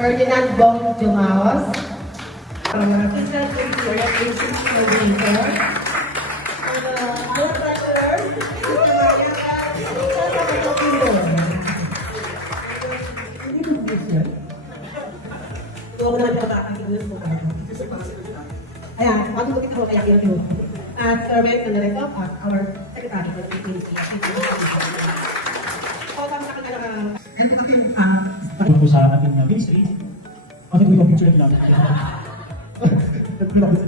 Ferdinand Bong Dumaos, Assistant Victoria Basic Coordinator, Board Treasurer, Ayan, bago ko kita kaya yun. At Servant and Director at our Secretary of the PPC. Ito po sa ating ministry. Kasi po yung picture nila.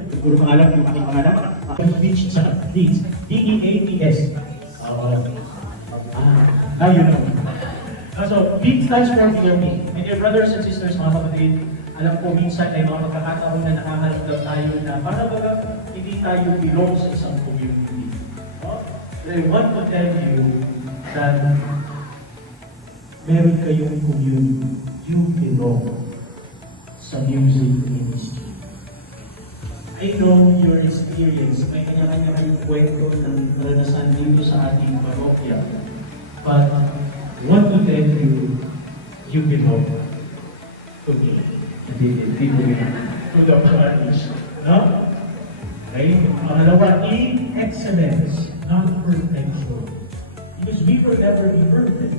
Siguro pangalan yung aking pangalan. Beach sa Deeds. D-E-A-T-S. You know. So, Deeds stands for belonging. And your brothers and sisters, mga kapatid, alam ko minsan ay mga pagkakataon na nakakaramdam tayo na para baga hindi tayo belong sa isang community. I want to tell you that meron kayong community, you belong sa music ministry. I know your experience, may kanya-kanya kayong kwento ng karanasan dito sa ating parokya. But I want to tell you, you belong to me. Hindi to the parish. No? Okay? Pangalawa, in excellence, not perfection. Because we will never be perfect.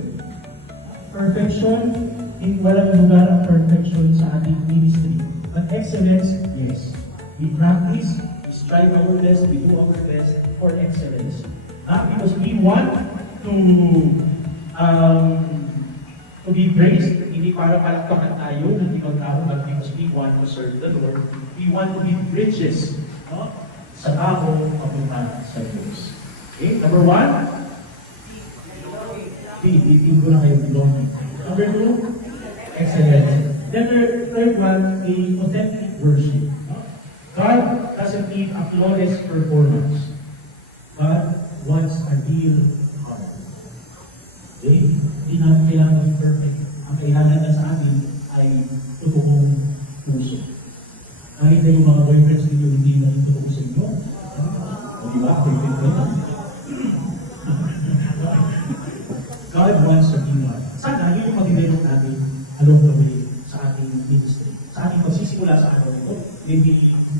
Perfection, walang lugar ang perfection sa ating ministry. But excellence, yes. We practice, we strive our best, we do our best for excellence. Because we want to be praised, hindi para palakpakan tayo ng ibang tao, but because we want to serve the Lord, we want to be bridges sa tao papunta sa Diyos. Okay, number one, titin ko na kayo belonging. Number two, excellence. Then the third one, a authentic worship. God doesn't need a flawless performance, but wants a real heart. Okay? Hindi namin kailangan maging perfect. Ang kailangan na sa atin ay totoong puso. Kahit na yung mga boyfriends ninyo hindi na yung totoo sa inyo. O diba? Perfect ba ito? God wants a real heart. Sana yun yung mag-develop natin along the way sa ating ministry. Sa ating magsisimula sa araw ito,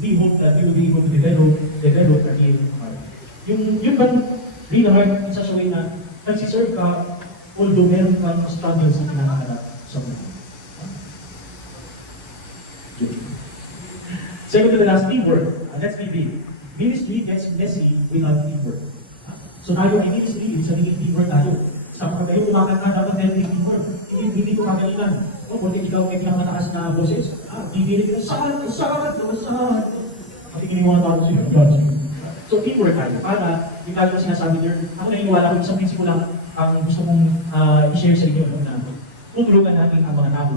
we hope that we will be able to develop a real heart. Yung bang real heart, in such a way na nagsiserve ka, although meron kang struggles na kinakaharap sa mundo. Second to the last, teamwork. Let's be big. Ministry gets messy without teamwork. So tayo ay ministry, ibig sabihin teamwork tayo. Sa mga kayo kumakanta, dapat meron yung teamwork. Hindi ko kakalitan. O, kung ikaw may pinakamataas na boses, bibili ko, saan. Patigin mo mga tao siya. So teamwork tayo. Para, yung lalo sinasabi niyo, ako naniniwala ko, isang prinsipyo lang ang gusto mong i-share sa inyo na tutulungan natin ang mga tao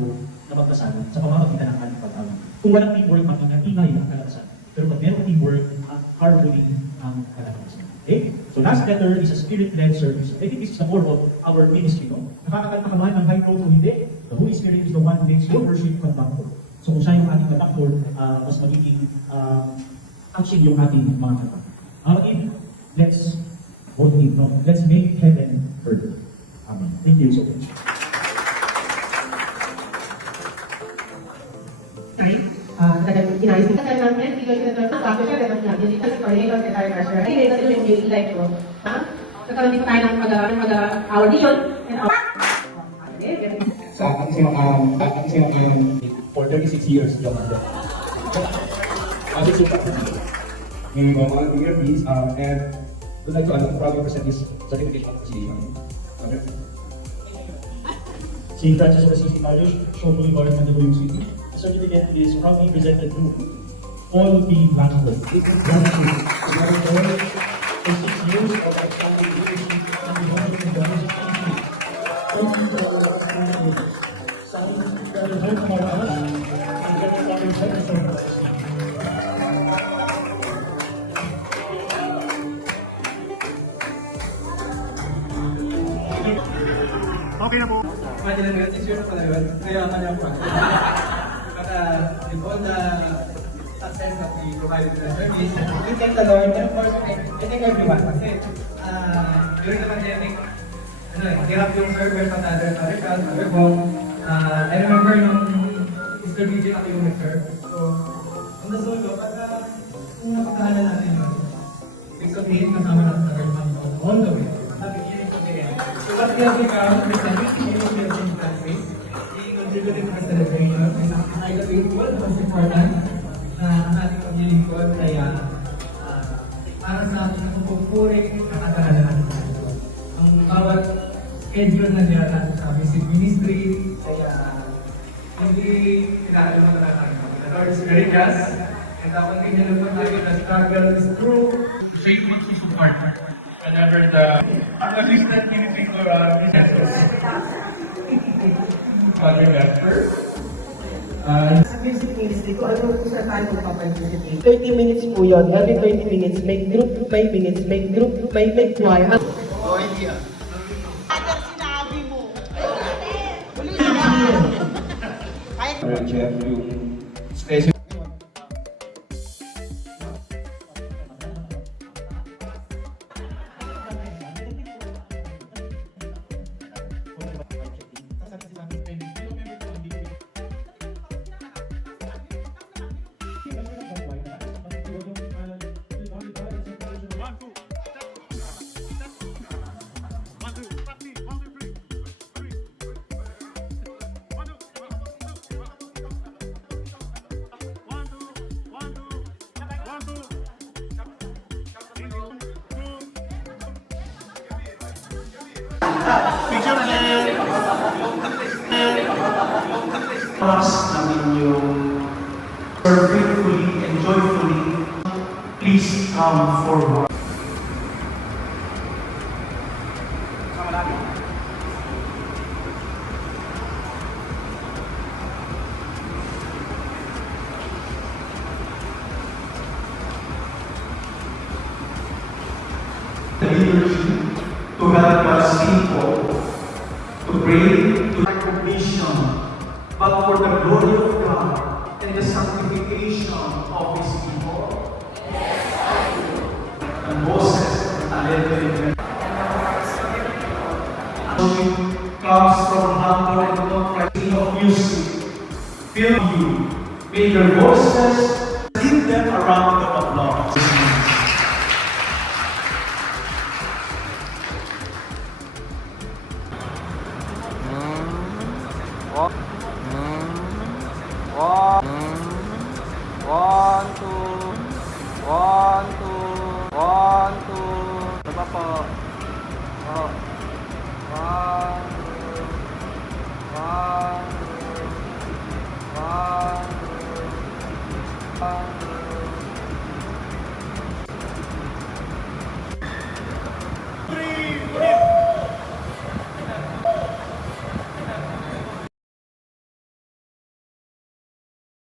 na magkasalan sa pamamagitan ng ating pag-awit. Kung walang teamwork, mag-ingay ang kalakasan. Pero pag meron teamwork, harmony ang kalakasan. Okay? So last letter is a spirit-led service. I think this is the core of our ministry. No? Nakakakanta ka man ng high note o hindi, the Holy Spirit is the one who makes your worship conductor. So kung siya yung ating conductor, mas magiging action yung ating mga kanta. Let's vote in. No? Let's make heaven heard. Amen. Thank you so much. talagang inayos nila. Kasi namin, hindi ko sinasama sa akin siya, ganun lang. Digital coordinator, secretary treasurer. Ay, ito yung like ko. Ha? Nagkaroon din tayo ng mag-hour yun. And hour. Sa akin kasi for 36 years job na. As a super. Ngayon, mga year please, and would like to proudly present this certification of appreciation. Si Francis Assisi College, Shomoli Government of City. The certificate is proudly presented to all the blackboard. For 6 years of outstanding leadership and development in the music industry. Okay na po. Imagine na 6 years pa na yun. Kaya kanya pa. But with all the success that we provided to the service, we thank the Lord. And of course, I thank everyone. Kasi during the pandemic, hirap yung servers at other cars, other home. I remember nung Mr. BJ ako yung nag-serve. So, on the solo, kung napakahala natin yun, ibig sabihin kasama natin sa Lord all the way. Sabi niya yung sabihin. So what we have become is that we in countries, we contributing to the celebration, and I think what most important na ang ating paglilingkod kaya para sa ating napupuring nakatala natin. Ang bawat schedule na niya natin sa music ministry, kaya hindi pinakalimutan na natin. The Lord is very just, and dapat kinilupon natin na struggle is true. Siya yung magsusupport whenever the assistant ministry for businesses. Father Gasper. Sa music ministry, kung ano kung saan tayo magpaparticipate. 30 minutes po yun. Every 30 minutes, may group, may minutes, may group, may choir. Jeff, yung special. Plus namin yung faithfully and joyfully, please come forward. The liturgy to help us people to pray to recognition, but for the glory of God and the sanctification of His people. And Moses comes from humble and contrite of music. Fill you. May your voices